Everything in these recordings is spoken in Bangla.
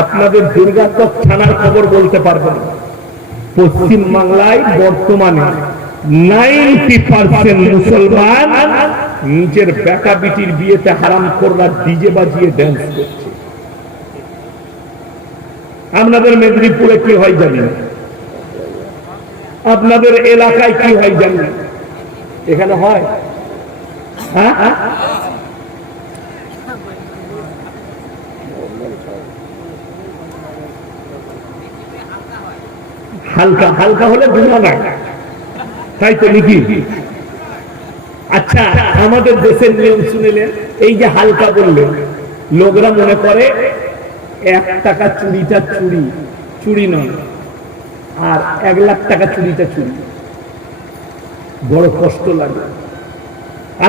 আপনাদের দুর্গাপুর থানার খবর বলতে পারবেন। পশ্চিম বাংলায় বর্তমানে 90% মুসলমান নিজের বেটা বিটির বিয়েতে হারামখোররা ডিজে বাজিয়ে ড্যান্স করছে। আপনাদের মেদিনীপুরে কি হয় জানেন? আপনাদের এলাকায় কি হয় জানেন? এখানে হয়? হ্যাঁ, হালকা হালকা হলে গুনাহ নাই, তাই তো নাকি? আচ্ছা, আমাদের দেশের নিয়ম শুনেলেন, এই যে হালকা বললেন, লোকরা মনে করে 1 টাকা চুরিটা চুরি, চুরি নয়, আর 1 লাখ টাকা চুরিটা চুরি। বড় কষ্ট লাগে।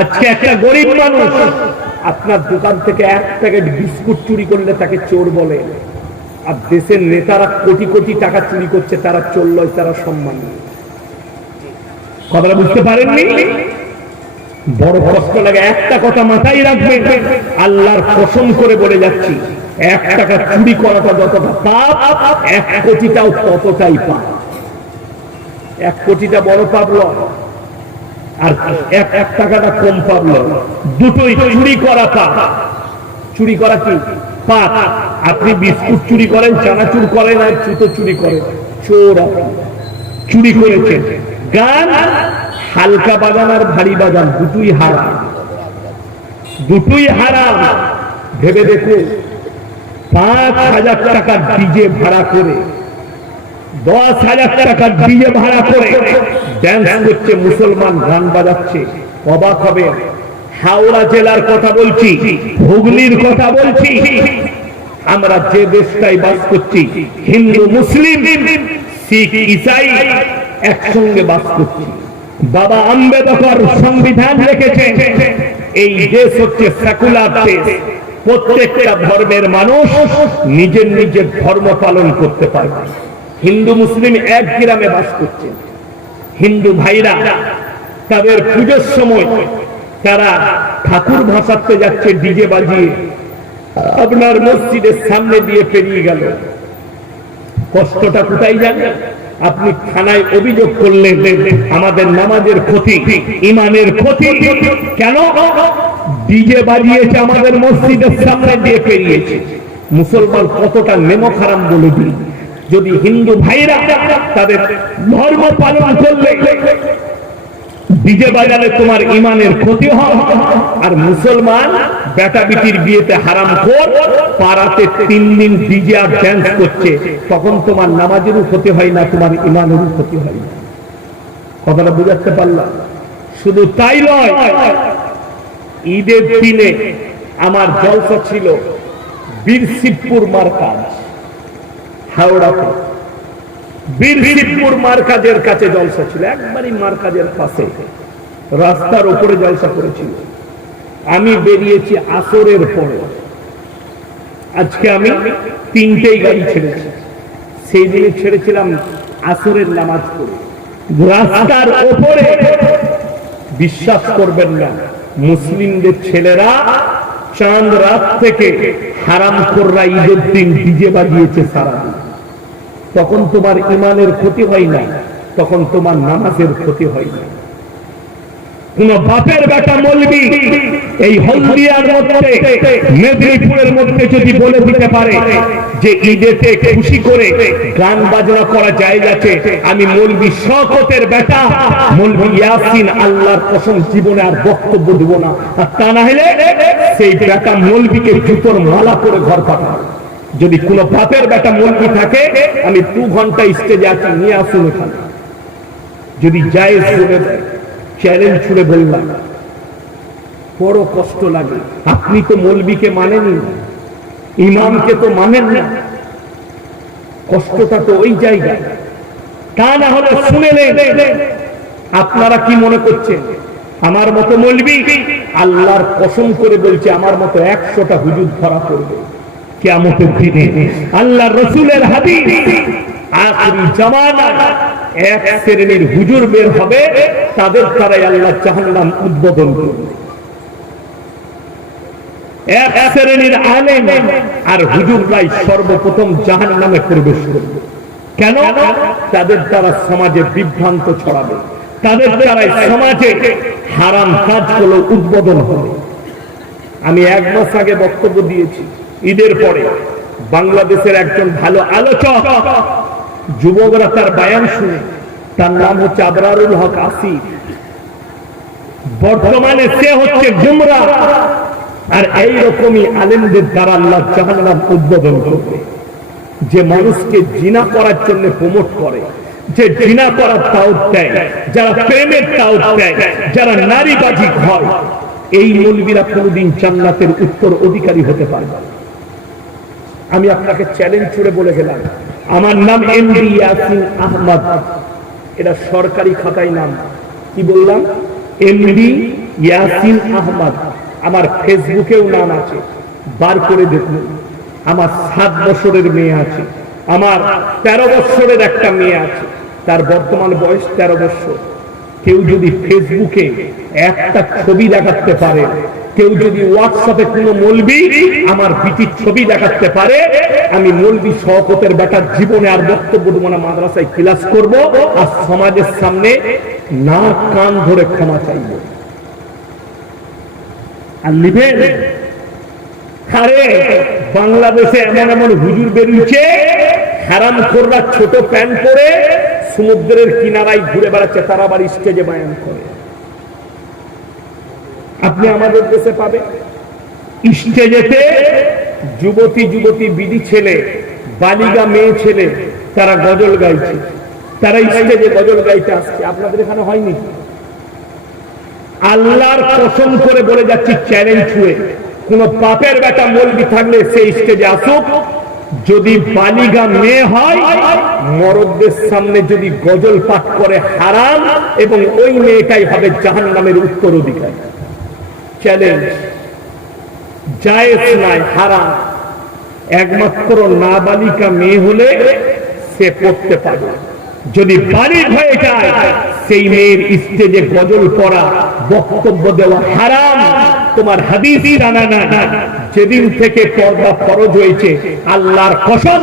আজকে একটা গরিব মানুষ আপনার দোকান থেকে 1 প্যাকেট বিস্কুট চুরি করলে তাকে চোর বলে, আর দেশের নেতারা কোটি কোটি টাকা চুরি করছে, তারা চোর লয়, তারা সম্মান। কথাটা বুঝতে পারেননি? বড় কষ্ট লাগে। একটা কথা মাথায় রাখবেন, আল্লাহর কসম করে বলে যাচ্ছি, 1 টাকা চুরি করাটা যতটা পাপ, 1 কোটিটাও ততটাই পাপ। 1 কোটিটা বড় পাপ নয়, আর 1 টাকাটা কম পাপ নয়, দুটোই। চুরি করা পাপ। চুরি করা কি পাপ? আপনি বিস্কুট চুরি করেন, চানাচুর করেন, আর জুতো চুরি করেন, চোর আপনি, চুরি করেছেন। গান হালকা বাজান আর ভারী বাজান দুটোই হারাম, দুটোই হারাম। ভেবে দেখুন, 5,000 টাকা ডিজে ভাড়া করে, 10,000 টাকা ডিজে ভাড়া করে ড্যান্স করছে মুসলমান, গান বাজাচ্ছে, অবাক হবে। হাওড়া জেলার কথা বলছি, হুগলির কথা বলছি। আমরা যে দেশটায় বাস করছি, হিন্দু মুসলিম শিখ ইসাই একসঙ্গে বাস করছি। বাবা আম্বেদকর সংবিধান রেখেছে, এই দেশ হচ্ছে সেকুলার দেশ। প্রত্যেকটা ধর্মের মানুষ নিজের নিজের ধর্ম পালন করতে পারবে। হিন্দু মুসলিম এক গ্রামে বাস করছে। হিন্দু ভাইরা তাদের পুজোর সময় তারা ঠাকুর ভাসাতে যাচ্ছে ডিজে বাজিয়ে, আপনার মসজিদের সামনে দিয়ে পেরিয়ে গেল। কষ্টটা কোথায় জানেন? আপনি থানায় অভিযোগ করলেন আমাদের নামাজের ক্ষতি, ইমানের ক্ষতি। কেন? ডিজে বাজিয়েছে, আমাদের মসজিদের সামনে দিয়ে পেরিয়েছে। মুসলমান কতটা নেমো খারাপ বলে দিন। যদি হিন্দু ভাইরা তাদের ধর্ম পালন করলে ডিজে বাজালে তোমার ইমানের ক্ষতি হয়, আর মুসলমান বেটা বিটির বিয়েতে হারামখোর পাড়াতে 3 দিন ডিজে আর ড্যান্স করছে, তখন তোমার নামাজেরও ক্ষতি হয় না, তোমার ইমানেরও ক্ষতি হয় না। কথাটা বুঝাতে পারলাম? শুধু তাই নয়, ঈদের দিনে আমার জলসা ছিল বীরশিবপুর মার্কাজ, হাওড়াতে। বীরশিবপুর মার্কাজের কাছে জলসা ছিল, একবারই মার্কাজের পাশে, রাস্তার উপরে জলসা করেছিল। আমি বেরিয়েছি আসরের পরে। আজকে আমি 3টেই গাড়ি ছেড়েছি, সেই দিনে ছেড়েছিলাম আসরের নামাজ পড়ে। রাস্তার উপরে বিশ্বাস করবেন না, মুসলিমদের ছেলেরা চাঁদ রাত থেকে হারামখোররা ঈদের দিন ডিজে বাজিয়েছে সারাদিন। তখন তোমার ইমানের ক্ষতি হয় না, তখন তোমার নামাজের ক্ষতি হয় না। কোন বাপের বেটা মৌলবি এই হলদিয়ার মধ্যে, মেদিনীপুরের মধ্যে যদি বলে দিতে পারে যে ঈদেতে খুশি করে গান বাজনা করা জায়েজ আছে, আমি মৌলবি শওকতের বেটা মৌলবি ইয়াসিন আল্লাহর কসম জীবনে আর বক্তব্য দেব না। আর তা না হলে সেই বেটা মৌলবিকে জুতোর মালা করে ঘর পাঠাবো। যদি কোন বাপের বেটা মৌলবি থাকে, আমি 2 ঘন্টা স্টেজে আছি, নিয়ে আসুন এখানে। যদি জায়েজ বলে দেয়, চ্যালেঞ্জ ছুড়ে বললাম। বড় কষ্ট লাগে। আপনি তো মৌলবিকে মানেনই না, ইমামকে তো মানেন না। কষ্টটা তো ওই জায়গায়। তা না হলে শুনেলেন, আপনারা কি মনে করছেন আমার মতো মৌলবি? আল্লাহর কসম করে বলছে, আমার মতো 100টা হুজুর ধরা পড়বে কিয়ামতের দিনে। আল্লাহর রাসূলের হাদিস, আখিরি জামানা এক শ্রেণীর হুজুর বের হবে, তাদের দ্বারাই আল্লাহ জাহান্নাম উদ্বোধন করবে। এক শ্রেণীর আলেম আর হুজুররাই সর্বপ্রথম জাহান্নামে প্রবেশ করবে। কেন? তাদের দ্বারা সমাজে বিভ্রান্ত ছড়াবে, তাদের দ্বারা সমাজে হারাম কাজগুলো উদ্বোধন হবে। আমি 1 মাস আগে বক্তব্য দিয়েছি, ঈদের পরে বাংলাদেশের একজন ভালো আলোচক, যুবকরা তার বয়ান শুনে, তার নাম হচ্ছে আবরারুল হক আসিফ। বর্তমানে সে হচ্ছে গুমরা, আর এইরকমই আলেমদের দ্বারা আল্লাহ জাহান্নাম উদ্বোধন করবে। যে মানুষকে জিনা করার জন্য প্রমোট করে, যে জিনা করার দাওয়াত দেয়, যারা প্রেমের দাওয়াত দেয়, যারা নারীবাজি হয়, এই মৌলবীরা কোনদিন জান্নাতের উত্তর অধিকারী হতে পারবে না। আমি আপনাকে চ্যালেঞ্জ ছুড়ে বলে গেলাম, আমার নাম এমডি ইয়াসিন আহমদ, এটা সরকারি খাতায় নাম। কি বললাম? এমডি ইয়াসিন আহমদ। আমার ফেসবুকেও নাম আছে, বার করে দেখুন। আমার 7 বছরের মেয়ে আছে, আমার 13 বছরের একটা মেয়ে আছে, তার বর্তমান বয়স 13 বছর। কেউ যদি ফেসবুকে একটা ছবি দেখাতে পারে, কেউ যদি হোয়াটসঅ্যাপে কোনো মৌলবি আমার বিটির ছবি দেখাতে পারে, আমি মৌলবি শওকতের বেটার জীবনে আর বক্তব্য দেবো না, মাদ্রাসায় ক্লাস করব আর সমাজের সামনে না কান ধরে ক্ষমা চাইব। আর লিবেন? আরে বাংলাদেশে এমন এমন হুজুর বেরিয়েছে, হারামখোররা ছোট প্যান্ট পরে সমুদ্রের কিনারায় ঘুরে বেড়াচ্ছে, তারা আবার স্টেজে বয়ান করে। আপনি আমাদের দেশে পাবে স্টেজেতে যুবতী যুবতী বিধি ছেলে, বালিগা মেয়ে ছেলে, তারা গজল গাইছে, তারা স্টেজে গজল গাইতে আসছে। আপনাদের এখানে হয়নি? আল্লাহর কসম করে বলে যাচ্ছি, চ্যালেঞ্জ ছুঁয়ে, কোন পাপের বেটা মৌলবি থাকলে সেই স্টেজে আসুক। যদি বালিগা মেয়ে হয়, মরদদের সামনে যদি গজল পাঠ করে হারাম, এবং ওই মেয়েটাই হবে জাহান্নামের উত্তরাধিকারী। চ্যালেঞ্জ। জায়েজ নাই, হারাম। একমাত্র নাবালিকা মেয়ে হলে সে পড়তে পারে। যদি বালিগ হয়ে যায়, সেই মেয়ের স্টেজে গজল পড়া, বক্তব্য দেওয়া হারাম। তোমার হাদিস জানা না? যেদিন থেকে পর্দা ফরজ হয়েছে, আল্লাহর কসম,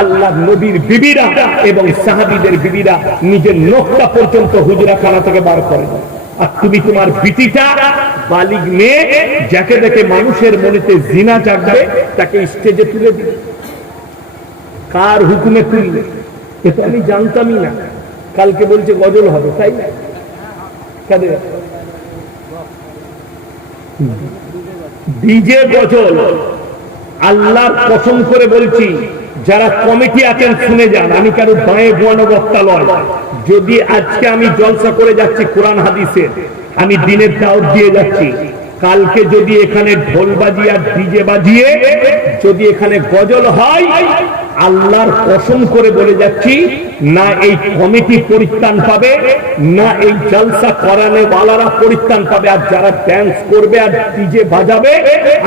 আল্লাহর নবীর বিবিরা এবং সাহাবীদের বিবিরা নিজের নখটা পর্যন্ত হুজরাখানা থেকে বার করে দেয়। আর তুমি তোমার বিটিটা বালিগ মেয়ে, যাকে দেখে মানুষের মনেতে জিনা জাগবে, তাকে স্টেজে তুলে দিবে। কার হুকুমে তুললে? এ তো আমি জানতামই না। কালকে বলছে গজল হবে, তাই না? ডিজে গজল। আল্লাহর কসম করে বলছি, যারা কমিটি আছেন শুনে যান, আমি কারো বাঁয়ে বোয়ানো বক্তা লয়। যদি আজকে আমি জলসা করে যাচ্ছি কোরআন হাদিসের, আমি দিনের দাওয়াত দিয়ে যাচ্ছি, কালকে যদি এখানে ঢোল বাজিয়ে আর ডিজে বাজিয়ে যদি এখানে গজল হয়, আল্লাহর কসম করে বলে যাচ্ছি, না এই কমিটি পরিত্রাণ পাবে, না এই জলসা করানে ওয়ালারা পরিত্রাণ পাবে। আর যারা ড্যান্স করবে আর ডিজে বাজাবে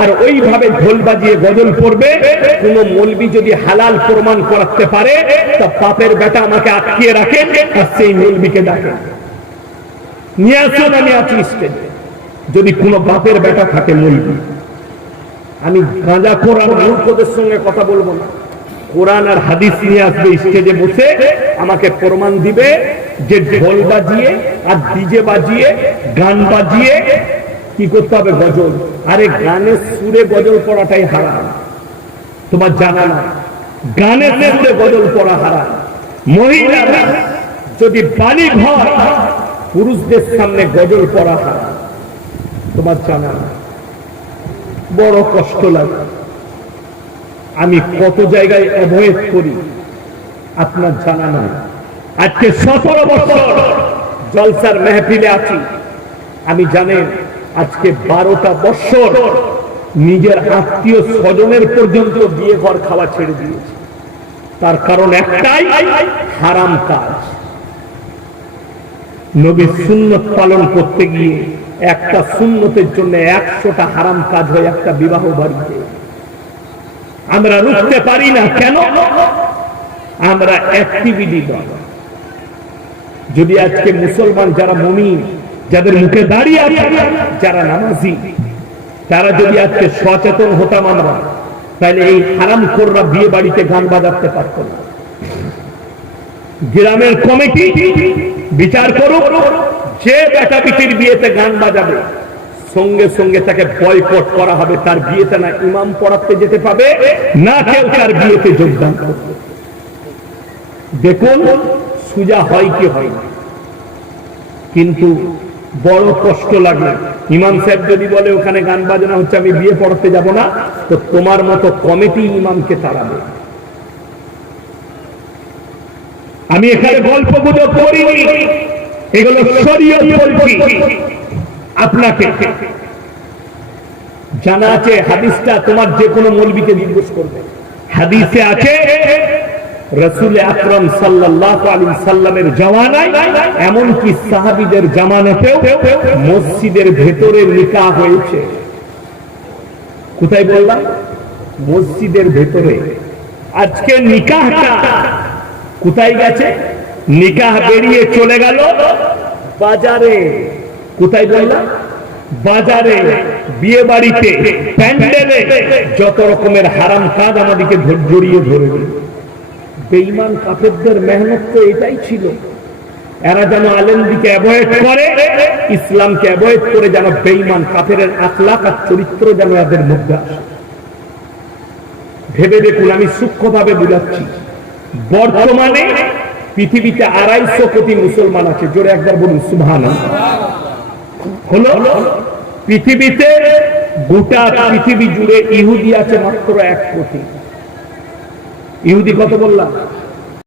আর ওইভাবে ঢোল বাজিয়ে গজল পড়বে, কোন মৌলবি যদি হালাল প্রমাণ করাতে পারে, তা পাপের বেটা আমাকে আটকিয়ে রাখেন আর সেই মৌলবিকে ডাকেন, নিয়ে আসুন, আমি আছি স্টেজে। যদি কোন বাপের বেটা থাকে মৌলবি, আমি গাঁজাখোর আর মূর্খদের সঙ্গে কথা বলবো না, কোরআন আর হাদিস নিয়ে আসবে স্টেজে বসে, আমাকে প্রমাণ দিবে যে ঢোল বাজিয়ে আর ডিজে বাজিয়ে গান বাজিয়ে কি করতে হবে? গজল। আরে গানের সুরে গজল পড়াটাই হারাম, তোমার জানা না? গানের সুরে গজল পড়া হারাম। মহিলারা যদি বালিগ হয়, পুরুষদের সামনে গজল পড়া হারাম, তোমার জানা না? বড় কষ্ট লাগে। আমি কত জায়গায় অ্যাভয়েড করি, আপনার জানা নাই। আজকে 17 বছর জলসার মেহফিলে আছি, আমি জানেন আজকে 12টা বছর নিজের আত্মীয় স্বজনের পর্যন্ত বিয়ে ঘর খাওয়া ছেড়ে দিয়েছি। তার কারণ একটাই, হারাম কাজ। নবীর সুন্নত পালন করতে গিয়ে একটা সুন্নতের জন্য 100টা হারাম কাজ হয় একটা বিবাহ বাড়িতে। আমরা রুখতে পারি না কেন? আমরা অ্যাক্টিভিটি দল। যদি আজকে মুসলমান যারা মুমিন, যাদের মুখে দাঁড়িয়ে আছে, যারা নামাজি, তারা যদি আজকে সচেতন হতাম আমরা, তাহলে এই হারামখোররা বিয়ে বাড়িতে গান বাজাতে পারত না। গ্রামের কমিটি বিচার করুক, যে বেটা বিটির বিয়েতে গান বাজাবে সঙ্গে সঙ্গে তাকে বয়কট করা হবে, তার বিয়েতে না ইমাম পড়াতে যেতে পাবে, না কেউ তার বিয়েতে যোগদান করবে। দেখুন সুজা হয় কি হয় না। কিন্তু বড় কষ্ট লাগে, ইমাম সাহেব যদি বলে ওখানে গান বাজনা হচ্ছে আমি বিয়ে পড়াতে যাব না, তো তোমার মতো কমিটি ইমামকে তাড়াবে। আমি এখানে গল্প গুজব করিনি, এগুলো শরীয়ত বলছি। আপনাকে জানা আছে হাদিসটা, তোমার যে কোনো মৌলবীকে জিজ্ঞেস করবে। হাদিসে আছে রাসূল আকরাম সাল্লাল্লাহু আলাইহি সাল্লামের জামানায়, এমনকি সাহাবীদের জামানাতেও মসজিদের ভেতরে নিকাহ হয়েছে। কোথায় বললাম? মসজিদের ভেতরে। আজকে নিকাহটা কোথায় গেছে? নিকাহ বেরিয়ে চলে গেল বাজারে। কোথায় বললাম? বাজারে, বিয়ে বাড়িতে, প্যান্ডেলে, যত রকমের হারাম কাজ আমাদেরকে জড়িয়ে ধরে দিল। বেঈমান কাফেরদের মেহনত তো এটাই ছিল, এরা যেন আলেমদিকে অ্যাভয়েড করে, ইসলামকে অ্যাভয়েড করে, যেন বেঈমান কাফেরের আখলাক আর চরিত্র যেন এদের মধ্যে আসে। ভেবে দেখুন, আমি সূক্ষ্মভাবে বুঝাচ্ছি। বর্তমানে পৃথিবীতে 250 কোটি মুসলমান আছে। জোরে একবার বলুন সুবহানাল্লাহ। হলো পৃথিবীতে, গোটা পৃথিবী জুড়ে ইহুদি আছে মাত্র 1 কোটি। ইহুদি কত বললাম?